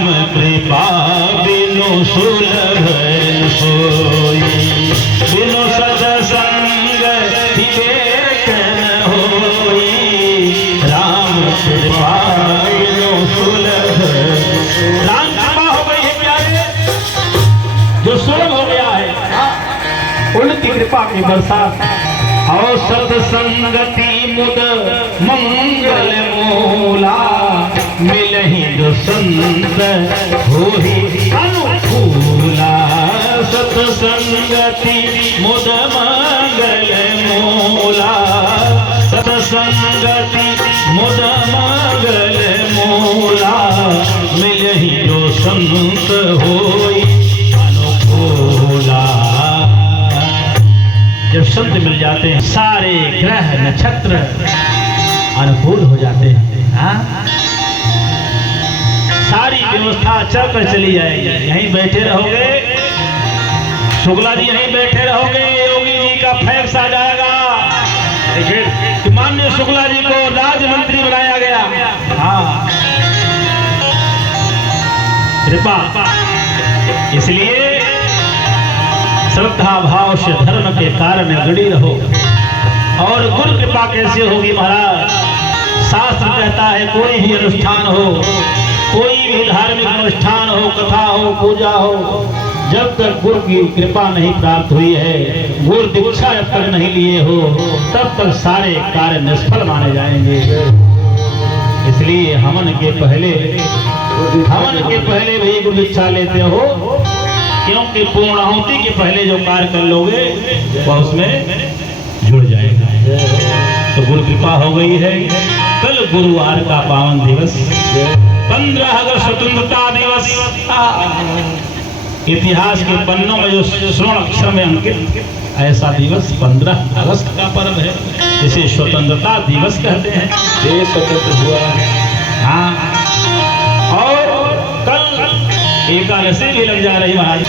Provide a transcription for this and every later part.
राम कृपा बिनु सुलभ सोई, बिनु सत्संग विवेक न होई, राम कृपा बिनु सुलभ। राम कृपा हो गई है प्यारे, जो सुलभ हो गया है, उनकी कृपा की बरसात। और सत्संगति मुद मंगल मूला, मिलहि जो संत होहि अनुकूला। सत्संगति मुद मंगल मूला, सत्संगति मुद मंगल मूला, मिलहि जो संत होहि अनुकूला। जब संत मिल जाते हैं सारे ग्रह नक्षत्र अनुकूल हो जाते हैं। हाँ? सारी व्यवस्था चलकर चली जाएगी। यहीं बैठे रहोगे, शुक्ला जी यहीं बैठे रहोगे, योगी जी का फैक्स आ जाएगा कि माननीय शुक्ला जी को राज्य मंत्री बनाया गया। हाँ, कृपा। इसलिए श्रद्धा भाव से धर्म के कार्य में जुड़ी रहो। और गुरु कृपा कैसे होगी महाराज? शास्त्र कहता है कोई भी अनुष्ठान हो, कोई भी धार्मिक अनुष्ठान हो, कथा हो, पूजा हो, जब तक गुरु की कृपा नहीं प्राप्त हुई है, गुरु दीक्षा जब तक नहीं लिए हो, तब तक सारे कार्य निष्फल माने जाएंगे। इसलिए हवन के पहले भी गुरु दीक्षा लेते हो, क्योंकि पूर्णाहुति के पहले जो कार्य कर लोगे वह उसमें जुड़ जाएगा। तो गुरु कृपा हो गई है। कल गुरुवार का पावन दिवस 15 अगस्त स्वतंत्रता दिवस, इतिहास के पन्नों में जो स्वर्ण अक्षर में अंकित ऐसा दिवस 15 अगस्त का पर्व है, जिसे स्वतंत्रता दिवस कहते हैं। देश स्वतंत्र हुआ है। हाँ, और कल एकादशी भी लग जा रही महाराज,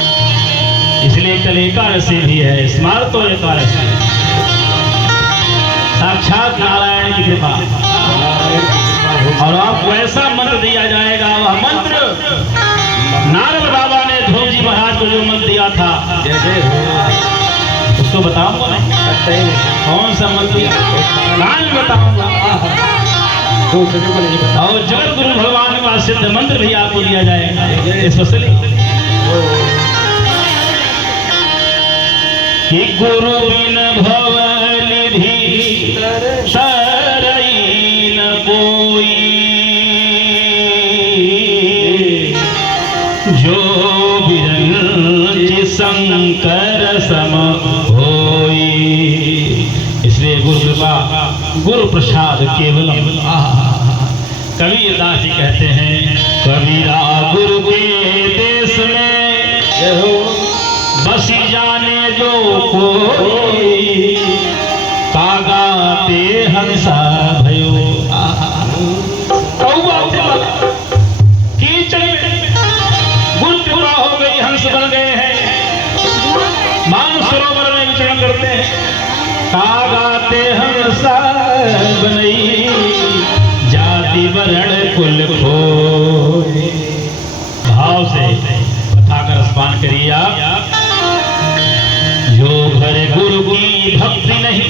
इसलिए कल एकादशी भी है। स्मार्त तो एकादशी साक्षात नारायण की कृपा। और आपको ऐसा मंत्र दिया जाएगा, वह मंत्र नारद बाबा ने ध्रुव जी महाराज को जो मंत्र दिया था, उसको बताऊंगा नहीं। कौन सा मंत्र दिया बताऊंगा। और जगत गुरु भगवान का सिद्ध मंत्र भी आपको दिया जाएगा स्पेशली, कि गुरु बिन भवनिधि सरई न कोई, जो बिरंच शंकर सम होई। इसलिए गुरु कृपा गुरु प्रसाद केवलम। कबीरदास जी कहते हैं, कबीरा गुरु के देश में बसी जाने जो कोई, कागाते हंसा भयो। कीचड़ में गुरु कृपा हो गई, हंस बन गए हैं, मानसरोवर में विचरण करते हैं। कागाते हंसा बनई, जाति वर्ण कुल खोए। भाव से बताकर स्नान करिए आप। जो घर गुरु की भक्ति नहीं,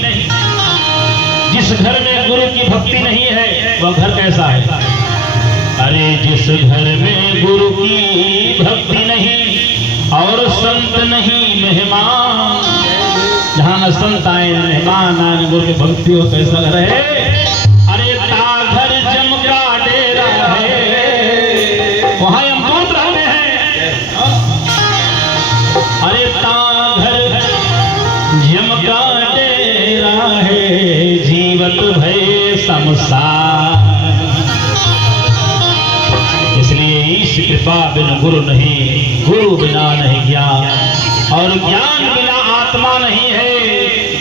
जिस घर में गुरु की भक्ति नहीं है वह घर कैसा है? अरे जिस घर में गुरु की भक्ति नहीं और संत नहीं मेहमान, जहाँ न संत आए न मेहमान आए, गुरु की भक्ति हो, कैसा घर है? अरे ता घर जम का डेरा है, वहाँ हम दूत रहते हैं। अरे ता घर जम का डेरा है, जीवत भय संसार। इसलिए ईश कृपा बिन गुरु नहीं, गुरु बिना नहीं ज्ञान, और ज्ञान बिना आत्मा नहीं है।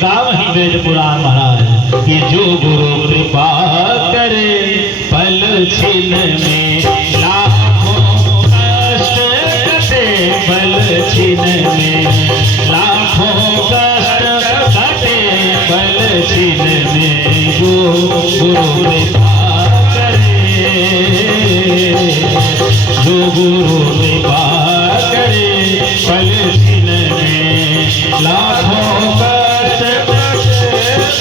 गावहि वेद पुराण महाराज कि जो गुरु कृपा करे, पल छिन में लाखों कष्ट कटे, पल छिन में लाखों कष्ट कटे, पल छिन में जो गुरु कृपा करे। जो गुरु कृपा करे पल दिन में लाखों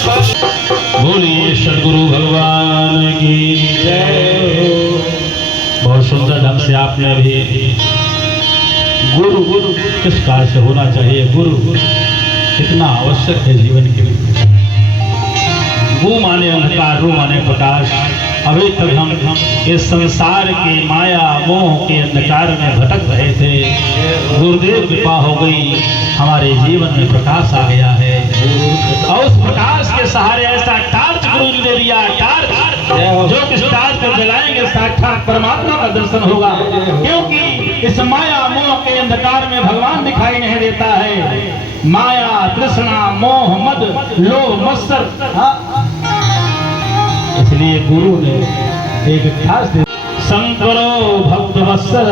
कष्ट। बोलिए सद्गुरु भगवान की जय। बहुत सुंदर ढंग से आपने अभी गुरु गुरु किस कार्य से होना चाहिए, गुरु कितना आवश्यक है जीवन के लिए। गु माने अंधकार, रू माने प्रकाश। अभी तक हम इस संसार के माया मोह के अंधकार में भटक रहे थे। गुरुदेव कृपा हो गई, हमारे जीवन में प्रकाश आ गया है और उस प्रकाश के सहारे ऐसा टार्च गुरु ने दे दिया, टार्च जो किस टार्च को जलाएंगे साक्षात परमात्मा का दर्शन होगा। क्योंकि इस माया मोह के अंधकार में भगवान दिखाई नहीं देता है। माया तृष्णा मोह मद लोभ मत्सर, इसलिए गुरु ने एक खास शंकरो भक्त वत्सल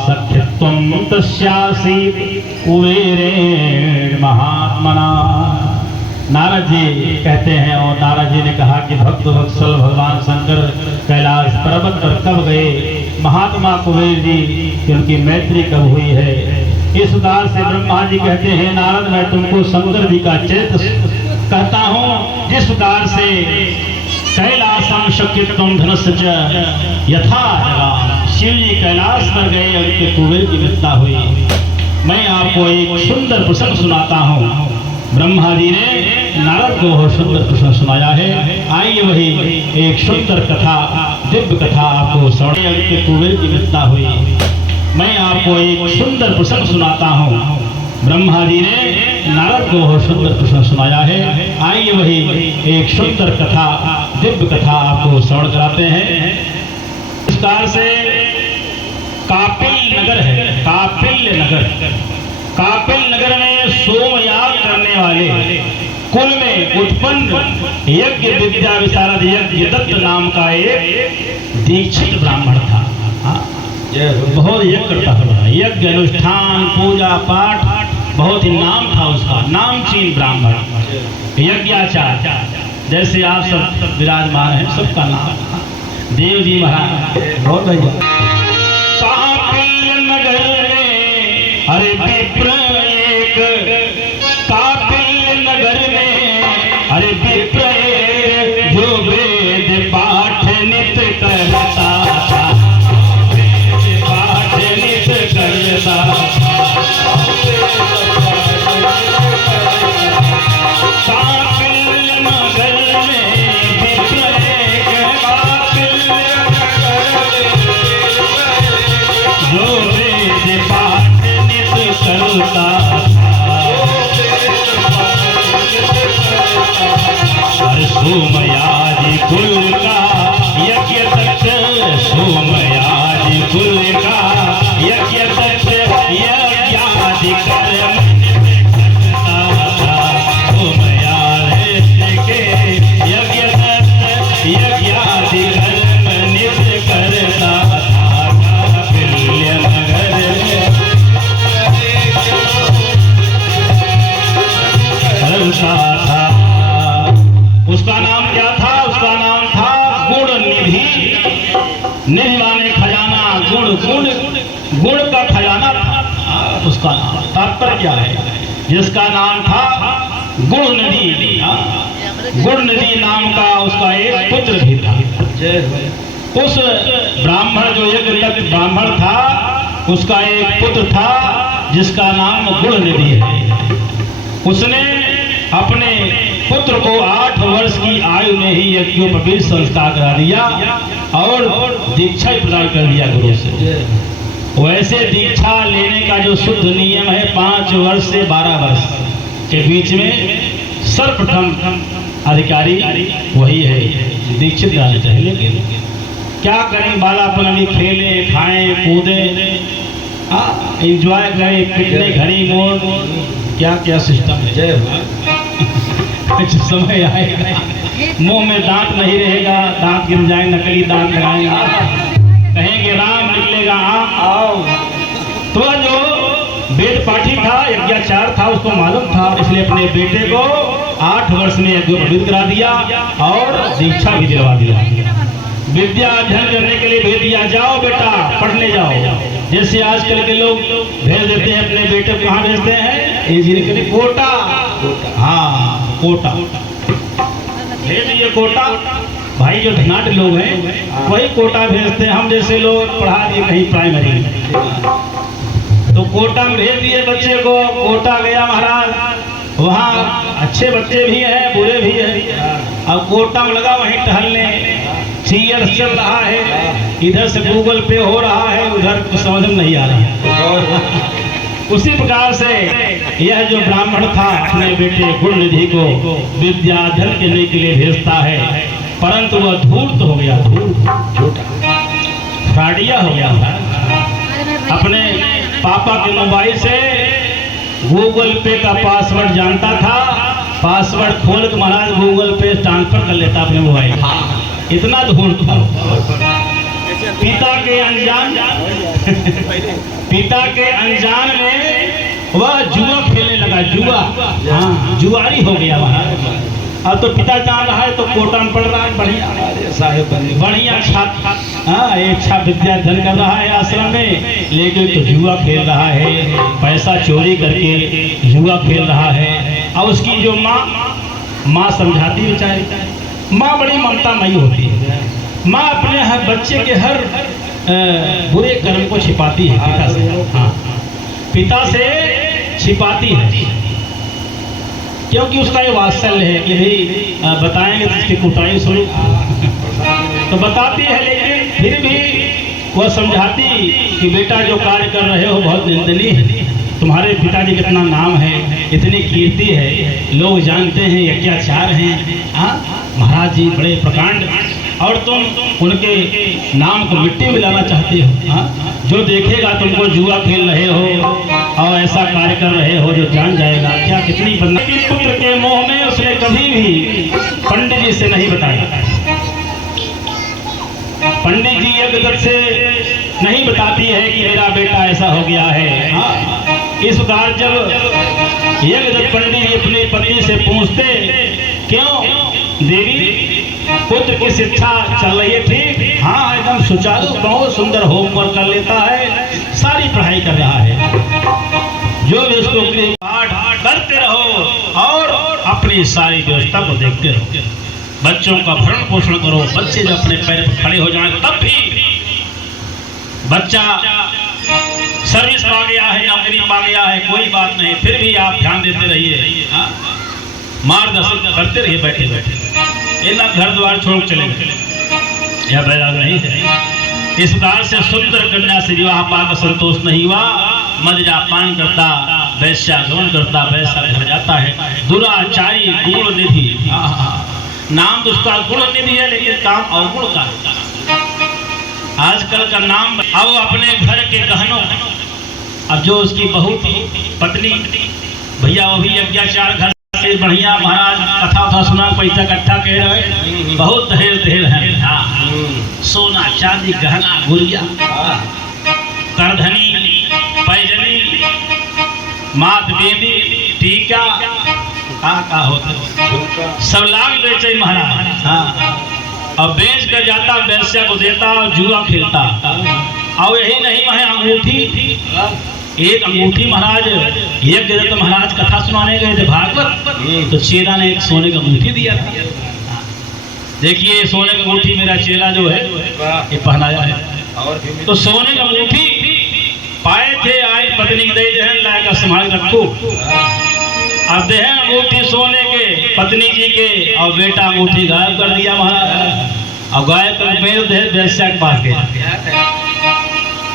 सख्यत्वं तस्यासि कुबेरेण महात्मना। नारद जी कहते हैं, और नारद जी ने कहा कि भक्त वत्सल भगवान शंकर कैलाश पर्वत पर कब गए, महात्मा कुबेर जी की उनकी मैत्री कब हुई है। इस प्रकार से ब्रह्मा जी कहते हैं, नारद मैं तुमको शंकर जी का चरित्र कहता हूँ, जिस प्रकार से कैलासम शक्यत्वं धनस्य च यथा जगाम। शिव जी कैलाश पर गए, उनके कुबेर की मृत्यु हुई। मैं आपको एक सुंदर प्रसंग सुनाता हूँ। ब्रह्मा जी ने नारद को बहुत सुंदर प्रसंग सुनाया है। आइए वही एक सुंदर कथा, दिव्य कथा आपको सुनाए। उनके कुबेर की मृत्यु हुई। मैं आपको एक सुंदर प्रसंग सुनाता हूँ। ब्रह्मा जी ने नारद को बहुत सुंदर प्रसंग सुनाया है। आइए वही एक सुंदर कथा, दिव्य कथा आपको श्रवण कराते हैं। इस प्रकार से कापिल नगर है, कापिल नगर। कापिल नगर में सोमयाग करने वाले कुल में उत्पन्न यज्ञ विद्या विशारद यज्ञ दत्त नाम का एक दीक्षित ब्राह्मण था। बहुत यज्ञ करता था, यज्ञ अनुष्ठान पूजा पाठ बहुत ही नाम था उसका, नामचीन ब्राह्मण यज्ञाचार्य। जैसे आप सब विराजमान हैं, सबका नाम देव जी महाराज। बहुत कापिल नगर में अरे विप्र एक, कापिल नगर में अरे विप्र एक, जो वेद पाठ नित करता था, वेद पाठ नित करता। सोमयाजी कुल का यज्ञ तत्व, सोमयाजी कुल का यज्ञ तत्व, यज्ञादि कर्म करता था। सोमयाजी के यज्ञ तत्व, यज्ञादि कर्म नित्य करता था। कापिल्य नगर में करता था। उसका नाम क्या था? उसका नाम था गुण निधि। निधि माने खजाना, गुण गुण गुण का खजाना था उसका नाम। तात्पर्य क्या है? जिसका नाम था गुण निधि। गुण निधि नाम का उसका एक पुत्र भी था। उस ब्राह्मण जो यज्ञ ब्राह्मण था, उसका एक पुत्र था जिसका नाम गुण निधि है। उसने अपने पुत्र को 8 वर्ष की आयु में ही यज्ञोपवीत संस्कार करा दिया और दीक्षा प्रदान कर दिया गुरु से। वैसे दीक्षा लेने का जो शुद्ध नियम है 5 वर्ष से 12 वर्ष के बीच में सर्वप्रथम अधिकारी वही है, दीक्षित रहना चाहिए। लेकिन क्या करें, बालापन अभी खेले खाएं कूदें, एंजॉय करें, कितने घड़ी मोड़, क्या क्या सिस्टम है। जय कुछ समय आएगा मुंह में दांत नहीं रहेगा, दांत गिर जाए, नकली दांत लगाएंगे, कहेंगे राम निकलेगा आओ। तो जो वेद पाठी था, यज्ञाचार्य था, उसको मालूम था, इसलिए अपने बेटे को 8 वर्ष में यज्ञोपवीत करा दिया और दीक्षा भी दिलवा दिया। विद्या अध्ययन करने के लिए भेज दिया, जाओ बेटा पढ़ने जाओ। जैसे आजकल के लोग भेज देते हैं अपने बेटे को, कहाँ भेजते हैं? इंजीनियर के लिए कोटा, हाँ कोटा भेज दिए। कोटा भाई जो धनाढ़ लोग हैं वही कोटा भेजते हैं। हम जैसे लोग पढ़ा दिए कहीं प्राइमरी, तो कोटा में भेज दिए बच्चे को। कोटा गया महाराज, वहाँ अच्छे बच्चे भी हैं बुरे भी हैं। अब कोटा में लगा वहीं टहलने, सीएस चल रहा है, इधर से गूगल पे हो रहा है, उधर कुछ समझ में नहीं आ रहा है। उसी प्रकार से यह जो ब्राह्मण था अपने बेटे गुणनिधि को विद्या अध्ययन करने के लिए भेजता है, परंतु वह धूर्त हो गया, फ्राडिया हो गया। अपने पापा के मोबाइल से गूगल पे का पासवर्ड जानता था, पासवर्ड खोल के महाराज गूगल पे ट्रांसफर कर लेता अपने मोबाइल। इतना धूर्त था। पिता के अनजान में वह जुआ खेलने लगा, जुआ, हाँ जुआरी हो गया वहाँ। अब तो पिता जान रहा है तो कोटा में पढ़ रहा है, बढ़िया साहेब बढ़िया छात्र, हाँ एक छात्र विद्या अध्ययन कर रहा है आश्रम में, लेकिन तो जुआ खेल रहा है, पैसा चोरी करके जुआ खेल रहा है। और उसकी जो माँ समझाती बेचारी, माँ बड़ी ममतामयी होती है। माँ अपने हर बच्चे के हर बुरे कर्म को छिपाती है पिता से, हाँ पिता से छिपाती है, क्योंकि उसका ये वात्सल्य है कि भाई बताएंगे तो उसकी कुटाई सुनी तो बताती है। लेकिन फिर भी वह समझाती कि बेटा जो कार्य कर रहे हो बहुत निंदनीय है, तुम्हारे पिताजी कितना नाम है, इतनी कीर्ति है, लोग जानते हैं ये क्या चार हैं, हाँ महाराज जी बड़े प्रकांड, और तुम उनके नाम को मिट्टी में मिलाना चाहते हो। हाँ जो देखेगा तुमको जुआ खेल रहे हो और ऐसा कार्य कर रहे हो, जो जान जाएगा क्या कितनी बदनामी। पुत्र के मोह में उसने कभी भी पंडित जी से नहीं बताया, पंडित जी यज्ञ से नहीं बताती है कि मेरा बेटा ऐसा हो गया है। हाँ इस प्रकार जब यज्ञ पंडित जी अपने पति से पूछते, क्यों देवी पुत्र की शिक्षा चल रही है ठीक? हाँ एकदम सुचारू, बहुत सुंदर होमवर्क कर लेता है, सारी पढ़ाई कर रहा है, जो भी उसको पाठ करते रहो और अपनी सारी व्यवस्था को देखते रहो, बच्चों का भरण पोषण करो। बच्चे जब अपने पैर पर खड़े हो जाए तब भी, बच्चा सर्विस पा गया है, नौकरी पा गया है, कोई बात नहीं, फिर भी आप ध्यान देते रहिए, मार्गदर्शन करते रहिए बैठे बैठे। ये ना घर द्वार छोड़ चले गए, यह बैराग नहीं है। इस प्रकार से सुंदर कन्या से विवाह पाकर संतोष नहीं हुआ, मदिरा पान करता, वैश्यागमन करता, वैसा घर जाता है। दुराचारी गुण निधि, नाम तो उसका गुण निधि है, लेकिन काम अवगुण का। आजकल का नाम अब अपने घर के गहनों, अब जो उसकी बहू थी पत्नी, भैया वो भी अज्ञाचार घर से बढ़िया महाराज कथा उथा सुना, पैसा इकट्ठा कह रहे, बहुत दहेज दहेज है, सोना चांदी गहना गुड़िया करधनी पैजनी माथ बेदी टीका का होता सब लाख बेचे महाराज। हाँ अब बेच कर जाता, वैश्या को देता और जुआ खेलता। और यही नहीं मैं अंगूठी, एक अंगूठी महाराज एक दे तो महाराज कथा सुनाने गए थे भागवत, तो चेला ने एक सोने का अंगूठी दिया था। देखिए सोने का अंगूठी मेरा चेला जो है ये पहनाया है, तो सोने का अंगूठी पाए थे, आए पत्नी दे दहन लाएगा संभाल रखो। अब देहन अंगूठी सोने के पत्नी जी के, और बेटा अंगूठी गायब कर दिया महाराज। अब गायब कर मेरे देह वैश्या के पास गया,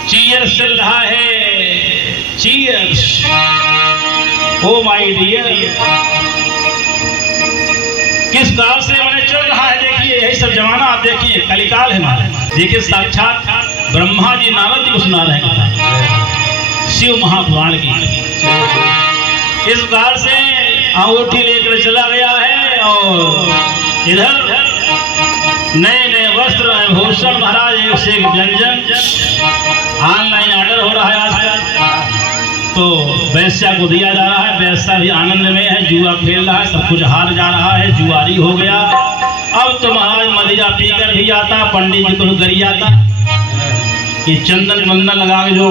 चीयर्स चल रहा है, चीयर्स ओ माय डियर। किस काल से मैंने चल रहा है, देखिए यही सब जमाना आप देखिए, कलिकाल है महाराज। देखिए साक्षात ब्रह्मा जी नारद जी को सुना रहे हैं शिव महापुराण की। इस प्रकार से अंगूठी लेकर चला गया है, और इधर नए नए वस्त्र भूषण महाराज, एक से एक व्यंजन ऑनलाइन ऑर्डर हो रहा है आजकल, तो वैश्या को दिया जा रहा है। वैश्या भी आनंद में है, जुआ खेल रहा है, सब कुछ हार जा रहा है, जुआरी हो गया। अब तो महाराज मदिरा पीकर भी आता, पंडित जी को गरी आता कि चंदन मंदन लगा के जो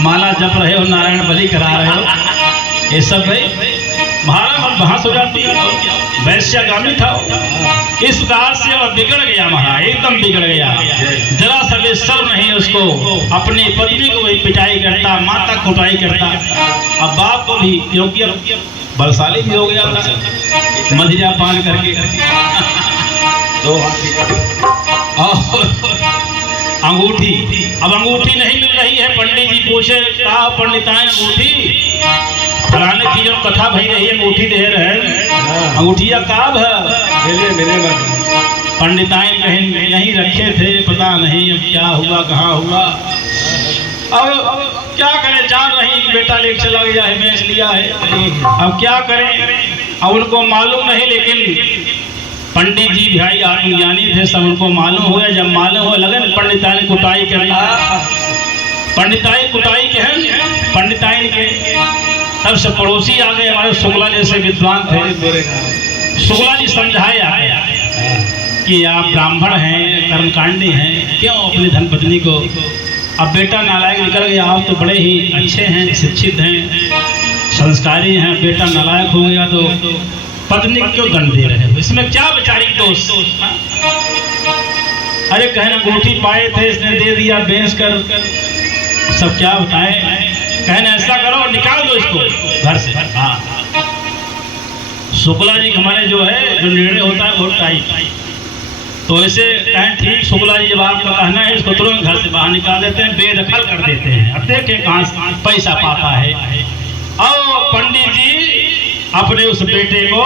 माला जप रहे हो, नारायण बलि करा रहे हो, ये सब भाई महाराज बहस हो जाती है। वैश्यगामी था, इस प्रकार से वह बिगड़ गया महाराज, एकदम बिगड़ गया। जरा सा भी शर्म नहीं उसको, अपनी पत्नी को भी पिटाई करता, माता कुटाई करता, अब बाप को भी, क्योंकि अब बलशाली भी हो गया था मदिरा पान करके। तो अंगूठी, अब अंगूठी नहीं मिल रही है। पंडित जी पूछे, कहा पंडिताएं अंगूठी फलाने की जो कथा भई रही है, अंगूठी दे रहे, अंगूठिया काब है। पंडिताएं कहीं यहीं रखे थे, पता नहीं अब क्या हुआ, कहाँ हुआ। अब क्या करें, जान रही बेटा लेके चला गया है, बेच लिया है, अब क्या करें। अब उनको मालूम नहीं, लेकिन पंडित जी भाई आत्मज्ञानी थे, सब उनको मालूम हुआ। जब मालूम हो लगे पंडिताई कुटाई करना, पंडिताई कुटाई के हैं पंडिताई के, तब से पड़ोसी आ गए हमारे शुक्ला जैसे विद्वान थे। शुक्ला जी समझाया कि आप ब्राह्मण हैं, कर्मकांडी हैं, क्यों अपनी धर्मपत्नी को। अब बेटा नालायक निकल गया, आप तो बड़े ही अच्छे हैं, शिक्षित हैं, संस्कारी हैं, बेटा नालायक हो गया तो पत्नी क्यों दंड दे रहे हो, इसमें क्या बेचारी दोष। अरे कहना अंगूठी पाए थे, इसने दे दिया बेच कर, सब क्या बताएं। कहना ऐसा करो, निकाल दो इसको घर से। हाँ, शुक्ला जी हमारे जो है, जो निर्णय होता है बहुत टाइट, तो ऐसे कहें ठीक शुक्ला जी, जब आपका कहना है इसको तुरंत घर से बाहर निकाल देते हैं, बेदखल कर देते हैं। अब देखें कहाँ पैसा पाता है। और पंडित जी अपने उस बेटे को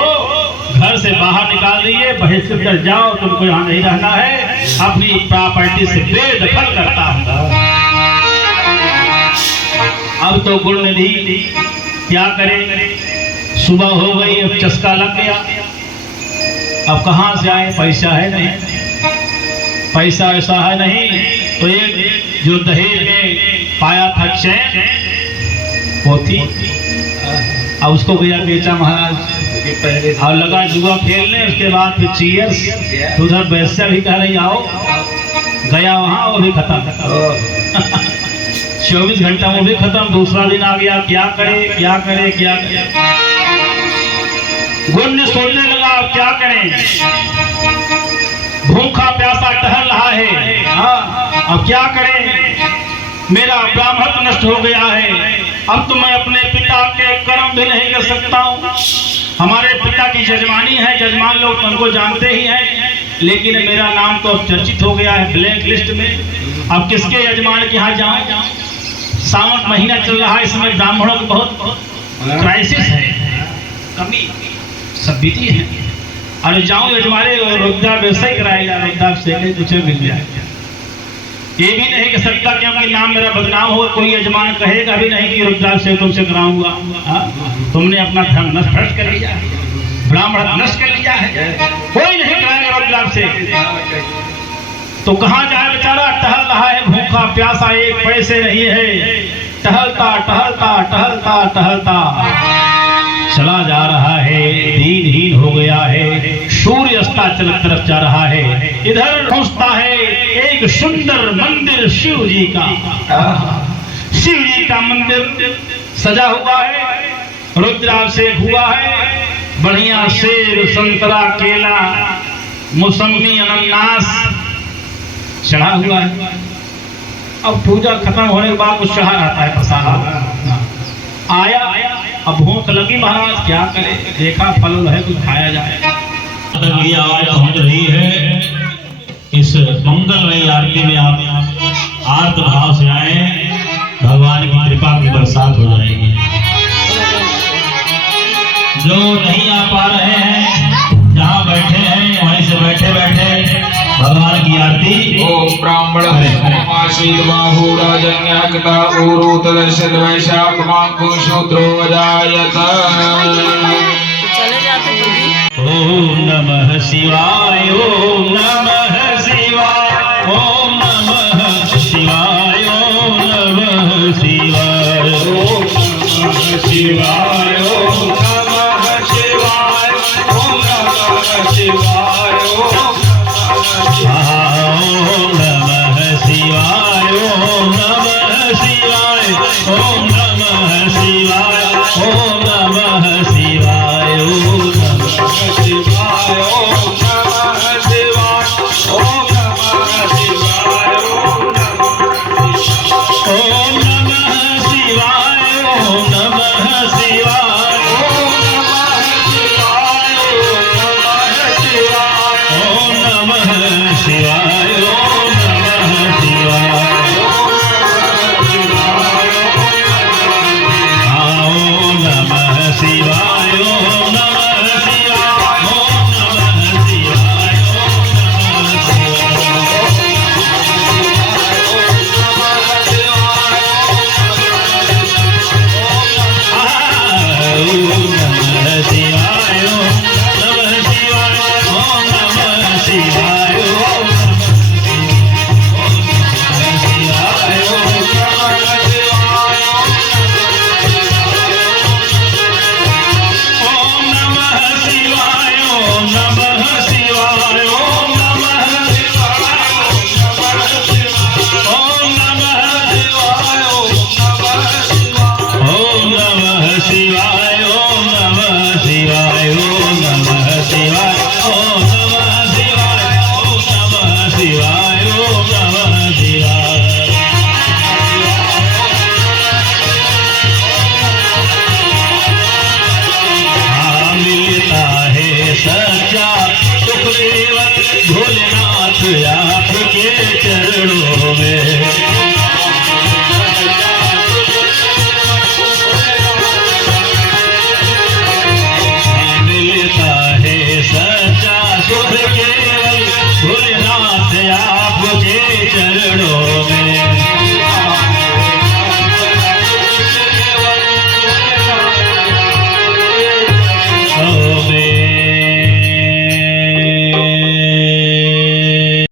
घर से बाहर निकाल दिए, बहिष्कृत कर जाओ, तुमको यहाँ नहीं रहना है, अपनी प्रॉपर्टी से बेदखल करता हूँ। अब तो गुरुनिधि क्या करे, सुबह हो गई, अब चस्का लग गया, अब कहाँ से आए, पैसा है नहीं, पैसा ऐसा है नहीं। तो एक जो दहेज में पाया था चैन, वो थी, अब उसको गया बेचा महाराज, और लगा जुआ खेलने। उसके बाद फिर चीयर्स, तो उधर वैश्या भी कह रही आओ, गया वहाँ, वो भी खत्म। 24 घंटा वो भी खत्म, दूसरा दिन आ गया, क्या करे क्या करे क्या करे। गुरु ने सोचने लगा अब क्या करें, भूखा प्यासा टहल रहा है, हाँ अब क्या करें, मेरा ब्राह्मण नष्ट हो गया है, अब तो मैं अपने पिता के कर्म भी नहीं कर सकता हूँ। हमारे पिता की जजमानी है, जजमान लोग तो उनको जानते ही हैं, लेकिन मेरा नाम तो अब चर्चित हो गया है ब्लैक लिस्ट में। अब किसके यजमान के यहाँ जाऊँ, सावन महीना चल रहा है, इसमें ब्राह्मणों की बहुत क्राइसिस है, कमी सब बिजी है। अरे जाऊँ यजमाने, रुद्रा वैसे ही कराएगा, रुद्रा से कुछ मिल जाएगा, ये भी नहीं कर सकता क्योंकि नाम मेरा बदनाम हो, कोई यजमान कहेगा भी नहीं कि रुद्राक्ष से तुमसे कराऊंगा। तुमने अपना धर्म नष्ट कर लिया, ब्राह्मण नष्ट कर लिया है, कोई नहीं कराएगा रुद्राक्ष से। तो कहाँ जाए बेचारा, टहल रहा है भूखा प्यासा, एक पैसे नहीं है, टहलता टहलता टहलता टहलता चला जा रहा है, दीनहीन हो गया है, सूर्य अस्ताचल तरफ जा रहा है। इधर पहुंचता है एक सुंदर मंदिर शिव जी का, शिव जी का मंदिर सजा हुआ है, रुद्राभिषेक हुआ है, बढ़िया सेब संतरा केला मौसमी अनानास चढ़ा हुआ है। अब पूजा खत्म होने के बाद कुछ चढ़ा रहता है प्रसाद। आया, अब भूख लगी महाराज, क्या करे, देखा फल है कुछ खाया जाए। ये आवाज पहुंच रही है, इस मंगलमयी आरती में आप आर्त भाव से आए, भगवान की कृपा की बरसात हो जाएगी। जो नहीं आ पा रहे हैं, जहाँ बैठे हैं वहीं से बैठे बैठे भगवान की आरती। ओम ब्राह्मण आशीर बाहु राजन्याकता ऊरू तदर्शन वैशाख मांगो शूद्रो वजायत। चले जाते कभी। ओम नमः शिवाय, ओम नमः शिवाय, ओम नमः शिवाय, ओम नमः शिवाय, ओम नमः शिवाय।